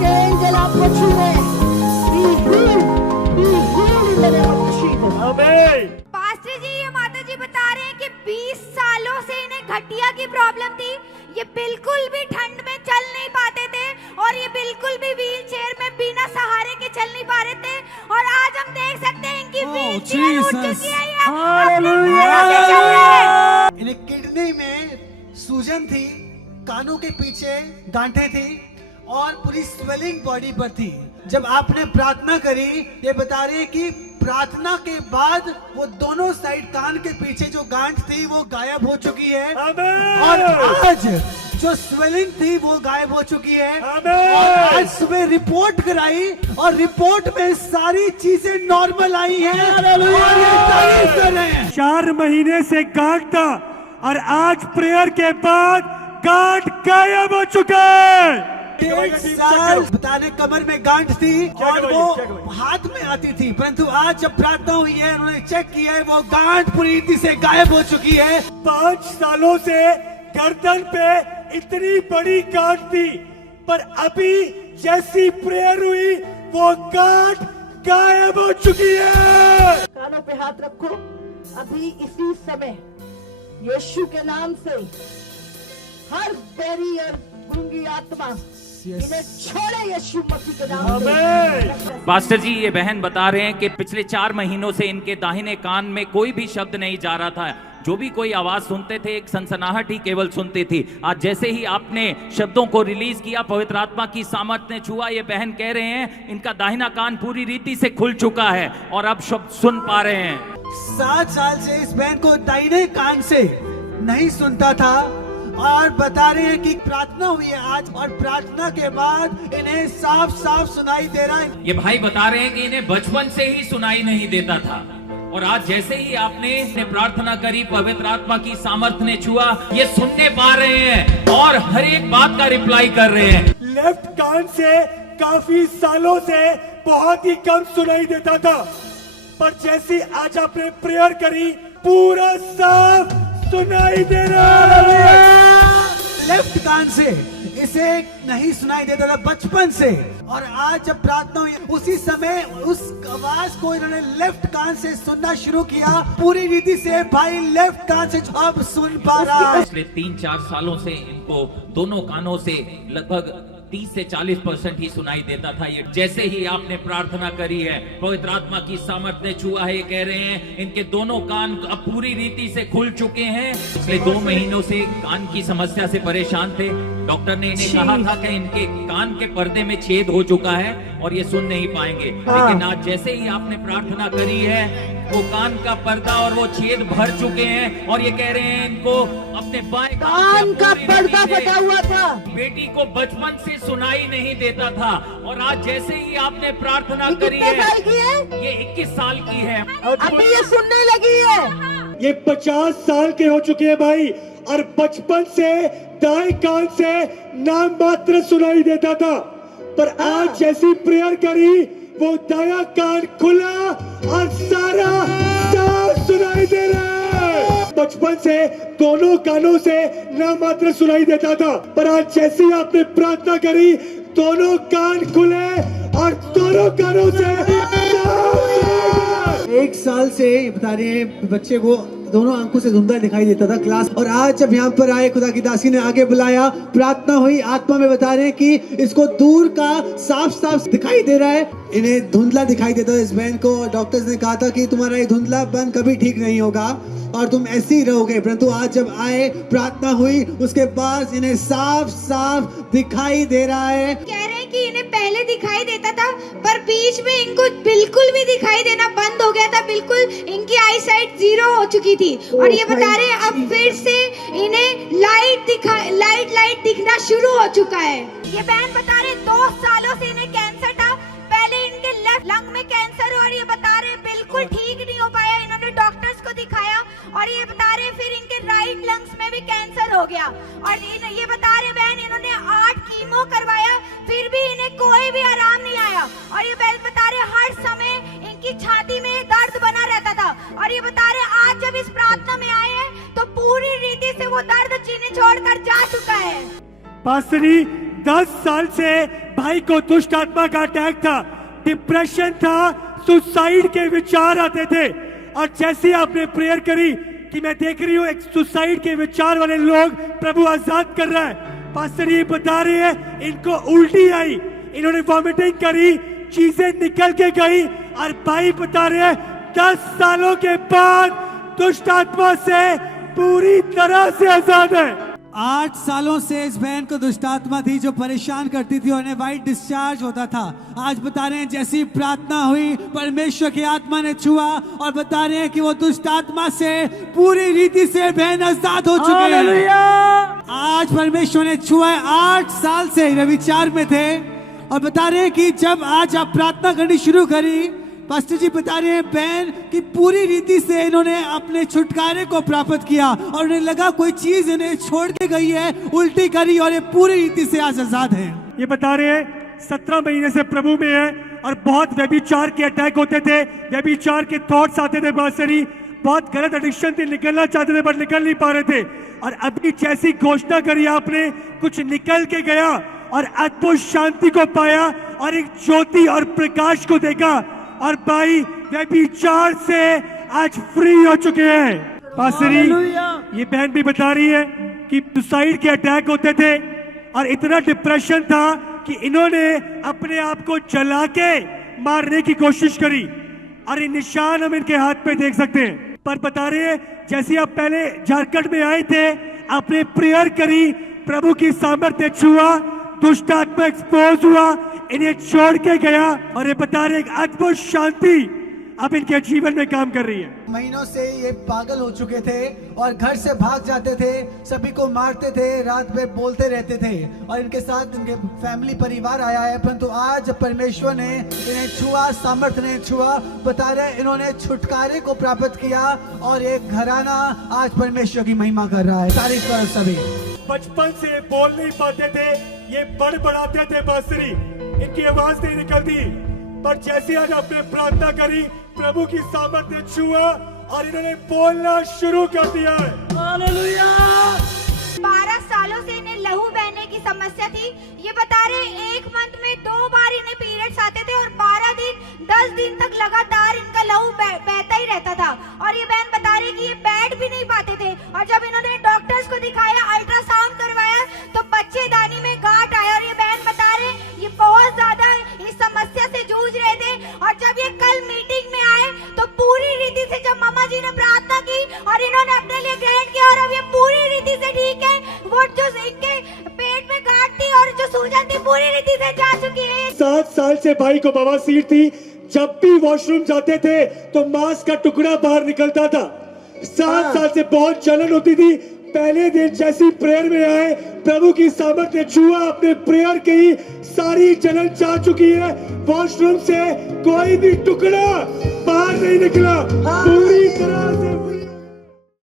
के एंजल आपको छूए। Be healed in the name of Jesus. आमीन। पास्टर जी, ये माता जी बता रहे हैं कि 20 सालों से इन्हें गठिया की प्रॉब्लम थी। ये बिल्कुल भी ठंड में चल नहीं पाते थे और ये बिल्कुल भी व्हील चेयर में बिना सहारे के चल नहीं पा रहे थे। और आज हम देख सकते हैं इनकी व्हील चेयर उठ चुकी है। ये अपने पैरों से चल रहे हैं। इन्हें किडनी में सूजन थी, कानों के पीछे गांठें थी और पूरी स्वेलिंग बॉडी पर थी। जब आपने प्रार्थना करी, ये बता रहे हैं कि प्रार्थना के बाद वो दोनों साइड कान के पीछे जो गांठ थी वो गायब हो चुकी है आमीन। और आज जो स्वेलिंग थी वो गायब हो चुकी है। आमीन। और आज सुबह रिपोर्ट कराई और रिपोर्ट में सारी चीजें नॉर्मल आई हैं और ये तारीफ कर रहे हैं। 4 महीने से गांठ था और आज प्रेयर के बाद गांठ गायब हो चुका है। 1.5 साल बताने कमर में गांठ थी और वो हाथ में आती थी, परंतु आज जब प्रार्थना हुई है उन्होंने चेक किया है वो गांठ पूरी रीति से गायब हो चुकी है। 5 सालों से गर्दन पे इतनी बड़ी गांठ थी, पर अभी जैसी प्रेयर हुई वो गांठ गायब हो चुकी है। कानों पे हाथ रखो। अभी इसी समय यीशु के नाम से हर बैरी और गूंगी आत्मा इन्हें छोड़े यीशु मसीह के नाम से। पास्टर जी, ये बहन बता रहे हैं कि पिछले 4 महीनों से इनके दाहिने कान में कोई भी शब्द नहीं जा रहा था। जो भी कोई आवाज सुनते थे एक सनसनाहट ही केवल सुनती थी। आज जैसे ही आपने शब्दों को रिलीज किया, पवित्र आत्मा की सामर्थ ने छुआ। ये बहन कह रहे हैं इनका दाहिना कान पूरी रीति से खुल चुका है और अब शब्द सुन पा रहे हैं। 7 साल से इस बहन को दाहिने कान से नहीं सुनता था और बता रहे हैं कि प्रार्थना हुई है आज और प्रार्थना के बाद इन्हें साफ साफ सुनाई दे रहा है। ये भाई बता रहे हैं कि इन्हें बचपन से ही सुनाई नहीं देता था और आज जैसे ही आपने प्रार्थना करी, पवित्र आत्मा की सामर्थ ने छुआ, ये सुनने पा रहे हैं और हर एक बात का रिप्लाई कर रहे हैं। लेफ्ट कान से काफी सालों से बहुत ही कम सुनाई देता था, पर जैसी आज आपने प्रेयर करी पूरा साफ सुनाई दे रहा है। लेफ्ट कान से इसे नहीं सुनाई देता था बचपन से और आज जब प्रार्थना हुई उसी समय उस आवाज को इन्होंने लेफ्ट कान से सुनना शुरू किया। पूरी रीति से भाई लेफ्ट कान से अब सुन पा रहा है। पिछले 3-4 सालों से इनको दोनों कानों से लगभग 30 से 40% ही सुनाई देता था। ये जैसे ही आपने प्रार्थना करी है, पवित्र आत्मा की सामर्थ ने छुआ है। ये कह रहे हैं इनके दोनों कान अब पूरी रीति से खुल चुके हैं। पिछले 2 महीनों से कान की समस्या से परेशान थे। डॉक्टर ने इन्हें कहा था कि इनके कान के पर्दे में छेद हो चुका है और ये सुन नहीं पाएंगे। लेकिन आज जैसे ही आपने प्रार्थना करी है, वो कान का पर्दा और वो छेद भर चुके हैं और ये कह रहे हैं इनको अपने बाएं कान का पर्दा फटा हुआ था। बेटी को बचपन से सुनाई नहीं देता था और आज जैसे ही आपने प्रार्थना ये करी कितने है, साल की है? ये 21 साल की है। अभी ये सुनने लगी है। ये 50 साल के हो चुके हैं भाई और बचपन से दाएं कान से नाम मात्र सुनाई देता था, पर आज जैसी प्रेयर करी वो दाया कान खुला और सारा साफ सुनाई दे रहा है। बचपन से दोनों कानों से नाम मात्र सुनाई देता था, पर आज जैसी आपने प्रार्थना करी दोनों कान खुले और दोनों कानों से 1 साल से बता रहे हैं बच्चे को दोनों आंखों से धुंधला दिखाई देता था क्लास, और आज जब यहाँ पर आए खुदा की दासी ने आगे बुलाया, प्रार्थना हुई, आत्मा में बता रहे हैं कि इसको दूर का साफ साफ दिखाई दे रहा है। इन्हें धुंधला दिखाई देता है। इस बहन को डॉक्टर्स ने कहा था कि तुम्हारा ये धुंधलापन कभी ठीक नहीं होगा और तुम ऐसे ही रहोगे, परंतु आज जब आए प्रार्थना हुई उसके बाद इन्हें साफ साफ दिखाई दे रहा है। कह रहे हैं कि इन्हें पहले दिखाई देता था पर बीच में इनको बिल्कुल भी दिखाई देना बंद हो गया था। बिल्कुल इनकी आई साइट 0 हो चुकी थी और ये बता रहे हैं अब फिर से इन्हें लाइट दिखना शुरू हो चुका है। ये बहन बता रहे 2 सालों से इन्हें कैंसर था। पहले इनके लेफ्ट लंग में कैंसर और ये बता रहे बिल्कुल ठीक नहीं हो पाया। इन्होंने डॉक्टर्स को दिखाया और ये बता रहे फिर इनके राइट लंग्स में भी कैंसर हो गया और ये बता रहे बहन इन्होंने 8 कीमो करवाया फिर भी इन्हें कोई भी आराम नहीं आया। और ये बहन बता रहे हर समय इनकी छाती में दर्द बना रहता था और ये बता रहे आज जब इस प्रार्थना में आए हैं तो पूरी रीति से वो दर्द चीनी छोड़कर जा चुका है। पास्टरी 10 साल से भाई को दुष्ट आत्मा का अटैक था, डिप्रेशन था, सुसाइड के विचार आते थे। और जैसे आपने प्रेयर करी कि मैं देख रही हूँ एक सुसाइड के विचार वाले लोग प्रभु आजाद कर रहा है। पास्टर ये बता रहे हैं इनको उल्टी आई, इन्होंने वॉमिटिंग करी, चीजें निकल के गई। और भाई बता रहे हैं 10 सालों के बाद दुष्ट आत्मा से पूरी तरह से आजाद है। 8 सालों से इस बहन को दुष्टात्मा थी जो परेशान करती थी और उन्हें वाइट डिस्चार्ज होता था। आज बता रहे हैं जैसी प्रार्थना हुई परमेश्वर की आत्मा ने छुआ और बता रहे हैं कि वो दुष्टात्मा से पूरी रीति से बहन आजाद हो चुके हैं। आज परमेश्वर ने छुआ है। 8 साल से व्यभिचार में थे और बता रहे हैं कि जब आज आप प्रार्थना करनी शुरू करी, पास्टर जी बता रहे हैं बहन कि पूरी रीति से इन्होंने अपने छुटकारे को प्राप्त किया और उन्हें लगा कोई चीज इन्हें छोड़ के गई है, उल्टी करी और ये पूरी रीति से आज आजाद है। ये बता रहे हैं 17 महीने से प्रभु में है और बहुत व्यभिचार के अटैक होते थे, व्यभिचार के थॉट्स आते थे, बासरी बहुत गलत एडिक्शन थी, निकलना चाहते थे पर निकल नहीं पा रहे थे। और अभी जैसी घोषणा करी आपने, कुछ निकल के गया और अद्भुत शांति को पाया और एक ज्योति और प्रकाश को देखा और भाई व्यभिचार से आज फ्री हो चुके हैं। पासरी ये बहन भी बता रही है कि सुसाइड के अटैक होते थे और इतना डिप्रेशन था कि इन्होंने अपने आप को जला के मारने की कोशिश करी और ये निशान हम इनके हाथ पे देख सकते हैं। पर बता रहे हैं जैसे आप पहले झारखंड में आए थे, आपने प्रेयर करी, प्रभु की सामर्थ्य छुआ, दुष्ट आत्मा एक्सपोज हुआ, इन्हें छोड़ के गया और ये बता रहे एक अद्भुत शांति अब इनके जीवन में काम कर रही है। महीनों से ये पागल हो चुके थे और घर से भाग जाते थे, सभी को मारते थे, रात में बोलते रहते थे और इनके साथ इनके फैमिली परिवार आया है। परंतु आज परमेश्वर ने इन्हें छुआ, सामर्थ्य ने छुआ, बता रहे इन्होंने छुटकारे को प्राप्त किया और एक घराना आज परमेश्वर की महिमा कर रहा है। तारीफ करो सभी। बचपन से बोल नहीं पाते थे, ये बड़बड़ाते थे बांसुरी, इनकी आवाज नहीं निकलती, पर जैसे आज आपने प्रार्थना करी, प्रभु की सामर्थ्य छुआ और इन्होंने बोलना शुरू कर दिया है। हालेलुया। 12 सालों से इन्हें लहू बहने की समस्या थी। ये बता रहे एक मंथ में 2 बार इन्हें पीरियड्स आते थे और 12 दिन 10 दिन तक लगातार इनका लहू बहता ही रहता था। और ये बहन बता रही कि ये बैठ भी नहीं पाते थे और जब इन्होंने डॉक्टर्स को दिखाया, अल्ट्रासाउंड करवाया तो बच्चेदानी में गांठ आया। और ये बहन बता रहे ये बहुत ज्यादा इस समस्या से जूझ रहे थे और जब ये कल मीटिंग में आए तो पूरी रीति से जब मामा जी ने प्रार्थना की और इन्होंने अपने लिए ग्रहण किया और अब ये पूरी रीति से ठीक है। वो जो इनके पेट में गांठ थी और जो सूजन थी पूरी रीति से जा चुकी है। 7 साल से भाई को बवासीर थी, जब भी वॉशरूम जाते थे तो मांस का टुकड़ा बाहर निकलता था। 7 साल से बहुत जलन होती थी। पहले दिन जैसी प्रेयर में आए, प्रभु की सामर्थ्य ने छुआ, अपने प्रेयर की, सारी जलन जा चुकी है। वॉशरूम से कोई भी टुकड़ा बाहर नहीं निकला, पूरी तरह से